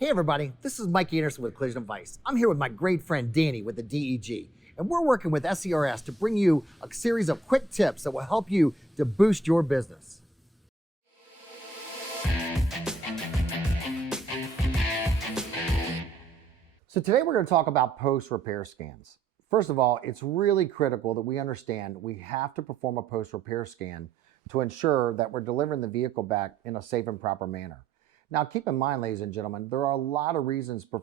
Hey everybody, this is Mike Anderson with Collision Advice. I'm here with my great friend Danny with the DEG, and we're working with SERS to bring you a series of quick tips that will help you to boost your business. So today we're going to talk about post-repair scans. First of all, it's really critical that we understand we have to perform a post-repair scan to ensure that we're delivering the vehicle back in a safe and proper manner. Now, keep in mind, ladies and gentlemen, there are a lot of reasons for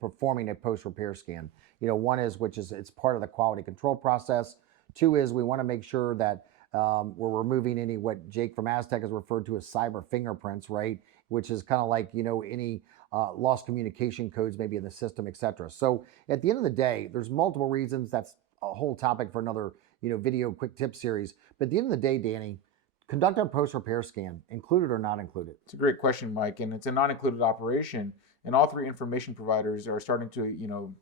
performing a post-repair scan. One is, it's part of the quality control process. Two is we want to make sure that we're removing any, what Jake from Aztec has referred to as cyber fingerprints, right? Which is kind of like, any lost communication codes maybe in the system, etc. So at the end of the day, there's multiple reasons. That's a whole topic for another, video quick tip series. But at the end of the day, Danny, conduct a post-repair scan, included or not included? It's a great question, Mike, and it's a non-included operation. And all three information providers are starting to,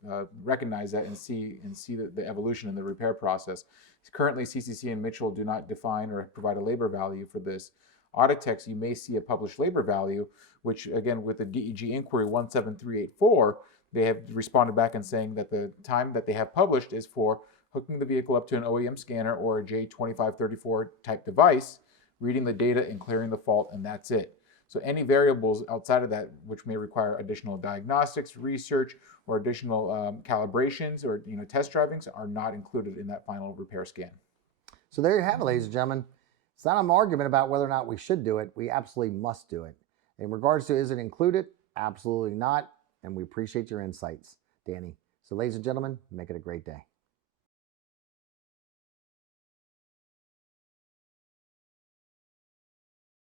recognize that and see the evolution in the repair process. Currently, CCC and Mitchell do not define or provide a labor value for this. Auditex, you may see a published labor value, which again, with the DEG inquiry 17384, they have responded back and saying that the time that they have published is for hooking the vehicle up to an OEM scanner or a J2534 type device, reading the data and clearing the fault, and that's it. So any variables outside of that, which may require additional diagnostics, research, or additional calibrations or test drivings, are not included in that final repair scan. So there you have it, ladies and gentlemen. It's not an argument about whether or not we should do it. We absolutely must do it. In regards to is it included? Absolutely not. And we appreciate your insights, Danny. So ladies and gentlemen, make it a great day.